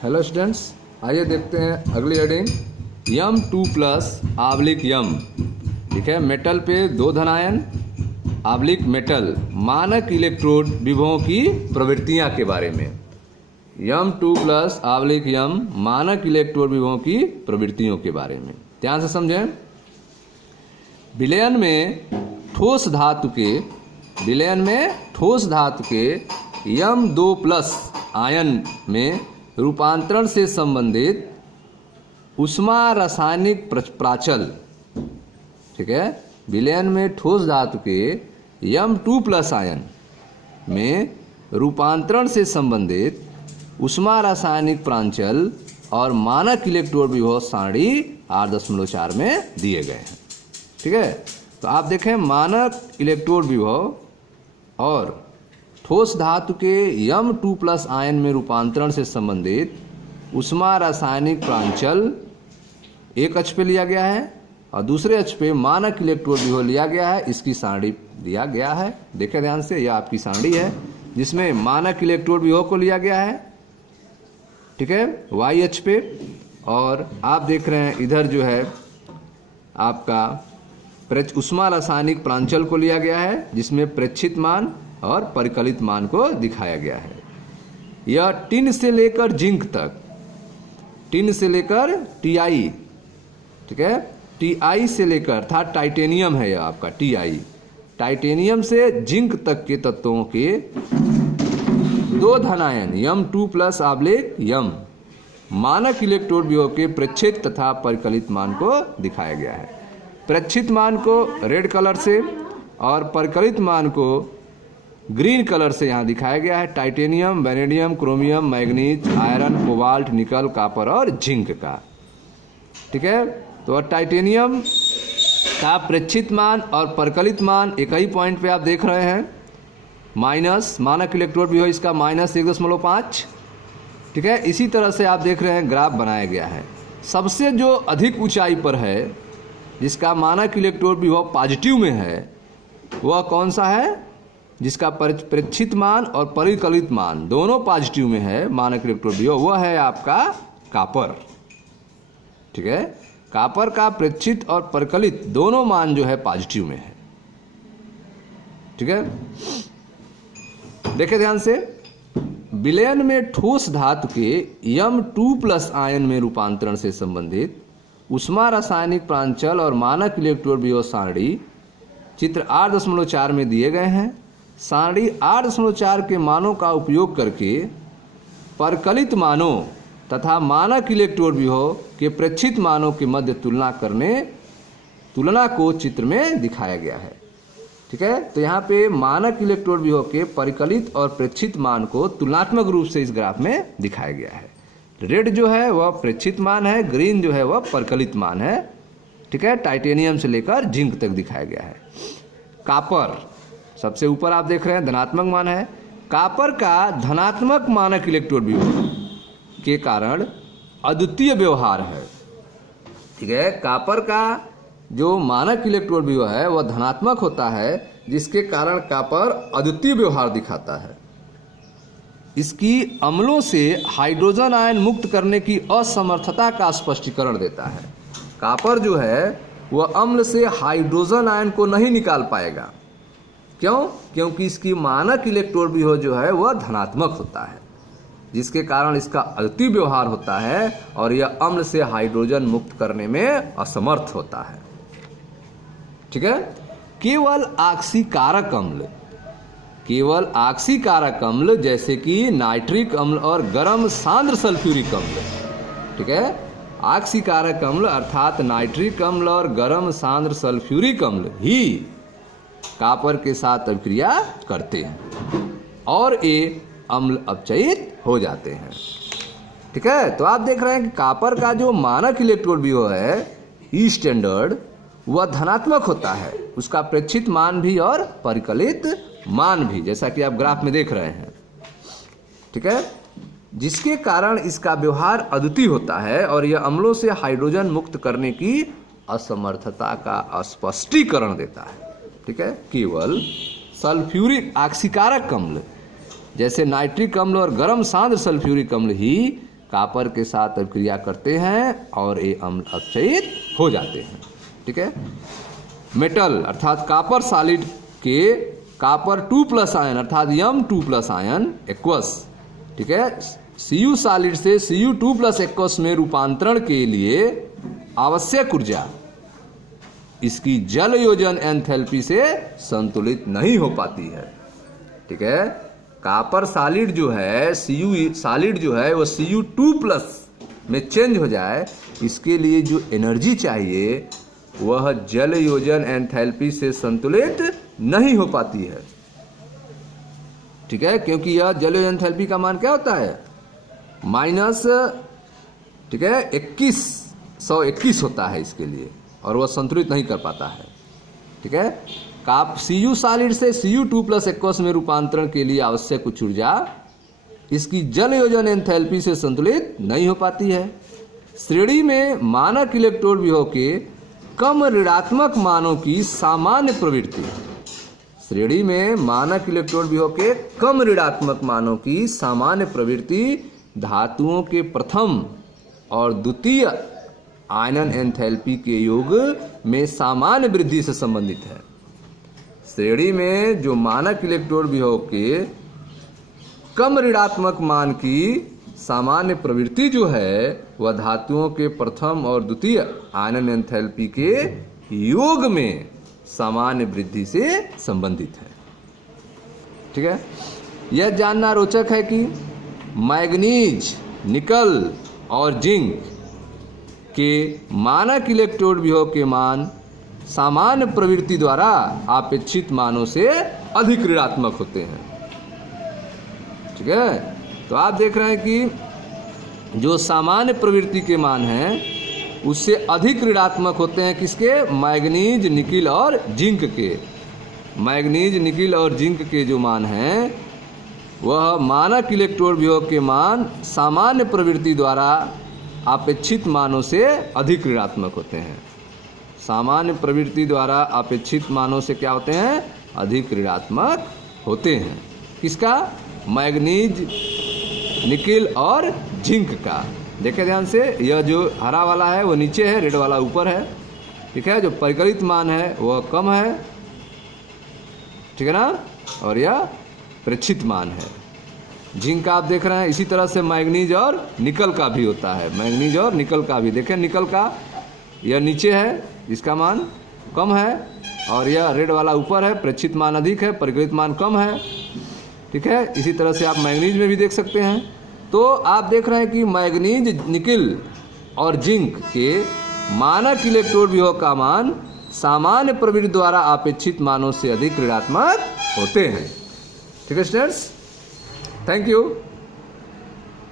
Hello students, आइए देखते हैं अगली हेडिंग Ym2+/यम। ठीक है, मेटल पे 2 धनायन / मेटल मानक इलेक्ट्रोड विभवों की प्रवृत्तियां के बारे में। Ym2+/यम मानक इलेक्ट्रोड विभवों की प्रवृत्तियों के बारे में ध्यान से समझें। विलयन में ठोस धातु के Ym2+ आयन में रूपांतरण से संबंधित ऊष्मा रासायनिक प्राचल। ठीक है, विलयन में ठोस धातु के Ym2+ आयन में रूपांतरण से संबंधित ऊष्मा रासायनिक प्रांचल और मानक इलेक्ट्रोड विभव सारणी 8.4 में दिए गए हैं। ठीक है, तो आप देखें मानक इलेक्ट्रोड विभव और ठोस धातु के Ym2+ आयन में रूपांतरण से संबंधित ऊष्मा रासायनिक प्रांचल एक अक्ष पे लिया गया है और दूसरे अक्ष पे मानक इलेक्ट्रोड विभव लिया गया है। इसकी सारणी दिया गया है, देखें ध्यान से, यह आपकी सारणी है जिसमें मानक इलेक्ट्रोड विभव को लिया गया है। ठीक है, y अक्ष पे, और आप देख रहे हैं इधर जो है आपका ऊष्मा रासायनिक प्रांचल को लिया गया है जिसमें प्रेक्षित मान और परिकलित मान को दिखाया गया है। यह टिन से लेकर जिंक तक, टिन से लेकर Ti, ठीक है, Ti से लेकर अर्थात टाइटेनियम है यह आपका Ti, टाइटेनियम से जिंक तक के तत्वों के 2 धनायन Ym2+/यम मानक इलेक्ट्रोड विभव के प्रेक्षित तथा परिकलित मान को दिखाया गया है। प्रेक्षित मान को रेड कलर से और परिकलित मान को ग्रीन कलर से यहाँ दिखाया गया है। Titanium, vanadium, chromium, manganese, iron, cobalt, निकल, कॉपर और जिंक का। ठीक है, तो टाइटेनियम का प्रेक्षित मान और परिकलित मान एक ही पॉइंट पे आप देख रहे हैं, माइनस मानक इलेक्ट्रोड विभव इसका -1.5। ठीक है, इसी तरह से आप देख रहे हैं ग्राफ बनाया गया है। सबसे जो अधिक ऊंचाई पर है जिसका मानक इलेक्ट्रोड विभव पॉजिटिव में है वह कौन सा है? जिसका प्रेक्षित मान और परिकलित मान दोनों पॉजिटिव में है मानक इलेक्ट्रोड विभव, वह है आपका कॉपर। ठीक है, कॉपर का प्रेक्षित और परिकलित दोनों मान जो है पॉजिटिव में है। ठीक है, देखें ध्यान से, विलयन में ठोस धातु के Ym2+ आयन में रूपांतरण से संबंधित ऊष्मा रासायनिक प्रांचल और मानक इलेक्ट्रोड विभव सारणी चित्र 8.4 में दिए गए हैं। सारणी 8.4 के मानों का उपयोग करके परिकलित मानों तथा मानक इलेक्ट्रोड विभव के प्रेक्षित मानों के मध्य तुलना को चित्र में दिखाया गया है। ठीक है, तो यहाँ पे मानक इलेक्ट्रोड विभव के परिकलित और प्रेक्षित मान को तुलनात्मक रूप से इस ग्राफ में दिखाया गया है। रेड जो है वह प्रेक्षित मान है, ग्रीन जो है वह परिकलित मान है। ठीक है, टाइटेनियम से लेकर जिंक तक दिखाया गया है। कॉपर सबसे ऊपर आप देख रहे हैं धनात्मक मान है। कॉपर का धनात्मक मानक इलेक्ट्रोड विभव के कारण अद्वितीय व्यवहार है। ठीक है, कॉपर का जो मानक इलेक्ट्रोड विभव है वह धनात्मक होता है जिसके कारण कॉपर अद्वितीय व्यवहार दिखाता है। इसकी अम्लों से हाइड्रोजन आयन मुक्त करने की असमर्थता का स्पष्टीकरण देता है। कॉपर जो है वह अम्ल से हाइड्रोजन आयन को नहीं निकाल पाएगा। क्यों? क्योंकि इसकी मानक इलेक्ट्रोड विभव जो है वह धनात्मक होता है जिसके कारण इसका अद्वितीय व्यवहार होता है और यह अम्ल से हाइड्रोजन मुक्त करने में असमर्थ होता है। ठीक है, केवल आक्सीकारक अम्ल जैसे कि नाइट्रिक अम्ल और गर्म सांद्र सल्फ्यूरिक अम्ल, ठीक है, आक्सीकारक अम्ल अर्थात नाइट्रिक अम्ल और गर्म सांद्र सल्फ्यूरिक अम्ल ही कॉपर के साथ अभिक्रिया करते हैं और ये अम्ल अपचयित हो जाते हैं। ठीक है, तो आप देख रहे हैं कि कॉपर का जो मानक इलेक्ट्रोड विभव है ई स्टैंडर्ड वह धनात्मक होता है, उसका प्रेक्षित मान भी और परिकलित मान भी, जैसा कि आप ग्राफ में देख रहे हैं। ठीक है, जिसके कारण इसका व्यवहार अद्वितीय होता है और यह अम्लों से हाइड्रोजन मुक्त करने की असमर्थता का स्पष्टीकरण देता है। ठीक है, केवल सल्फ्यूरिक आक्सीकारक अम्ल जैसे नाइट्रिक अम्ल और गर्म सांद्र सल्फ्यूरिक अम्ल ही कॉपर के साथ अभिक्रिया करते हैं और ये अम्ल अपचयित हो जाते हैं। ठीक है। मेटल अर्थात कॉपर सॉलिड के कॉपर 2+ आयन अर्थात M2+ आयन एक्वस, ठीक है, Cu सॉलिड से Cu2+ एक्वस में रूपांतरण के लिए आवश्यक ऊर्जा इसकी जल योजन एंथैल्पी से संतुलित नहीं हो पाती है। ठीक है। कॉपर सॉलिड जो है Cu सॉलिड जो है वो Cu2+ में चेंज हो जाए, इसके लिए जो एनर्जी चाहिए वह जल योजन एंथैल्पी से संतुलित नहीं हो पाती है। ठीक है, क्योंकि यह जल योजन एंथैल्पी का मान क्या होता है माइनस, ठीक है, 121 होता है इसके लिए, और वह संतुलित नहीं कर पाता है। ठीक है। Cu सॉलिड से Cu2+ एक्वस में रूपांतरण के लिए आवश्यक कुछ ऊर्जा इसकी जल योजन एंथैल्पी से संतुलित नहीं हो पाती है। श्रेणी में मानक इलेक्ट्रोड विभव के कम ऋणात्मक मानों की सामान्य प्रवृत्ति, श्रेणी में मानक इलेक्ट्रोड विभव के कम ऋणात्मक मानों की सामान्य प्रवृत्ति धातुओं के प्रथम और द्वितीय आयनन एंथैल्पी के योग में सामान्य वृद्धि से संबंधित है। श्रेणी में जो मानक इलेक्ट्रोड विभव के कम ऋणात्मक मान की सामान्य प्रवृत्ति जो है वह धातुओं के प्रथम और द्वितीय आयनन एंथैल्पी के योग में सामान्य वृद्धि से संबंधित है। ठीक है। यह जानना रोचक है कि मैग्नीज, निकल और जिंक के मानक इलेक्ट्रोड विभव के मान सामान्य प्रवृत्ति द्वारा अपेक्षित मानों से अधिक ऋणात्मक होते हैं। ठीक है। तो आप देख रहे हैं कि जो सामान्य प्रवृत्ति के मान हैं उससे अधिक ऋणात्मक होते हैं किसके, मैग्नीज, निकिल और जिंक के। मैग्नीज, निकिल और जिंक के जो मान हैं वह मानक इलेक्ट्रोड विभव के मान सामान्य प्रवृत्ति द्वारा अपेक्षित मानों से अधिक ऋणात्मक होते हैं। सामान्य प्रवृत्ति द्वारा अपेक्षित मानों से क्या होते हैं, अधिक ऋणात्मक होते हैं। किसका, मैग्नीज, निकिल और जिंक का। देखें ध्यान से, यह जो हरा वाला है वो नीचे है, रेड वाला ऊपर है। ठीक है। जो परिकलित मान है वह कम है, ठीक है ना, और यह प्रेक्षित मान है। जिंक का आप देख रहे हैं, इसी तरह से मैग्नीज और निकल का भी होता है। मैग्नीज और निकल का भी देखें, निकल का यह नीचे है, इसका मान कम है, और यह रेड वाला ऊपर है, प्रेक्षित मान अधिक है, परिकलित मान कम है। ठीक है। इसी तरह से आप मैग्नीज में भी देख सकते हैं। तो आप देख रहे हैं कि मैग्नीज, निकिल और जिंक के मानक इलेक्ट्रोड विभव का मान सामान्य प्रवृत्ति द्वारा अपेक्षित मानों से अधिक ऋणात्मक होते हैं। ठीक है स्टूडेंट्स, थैंक यू।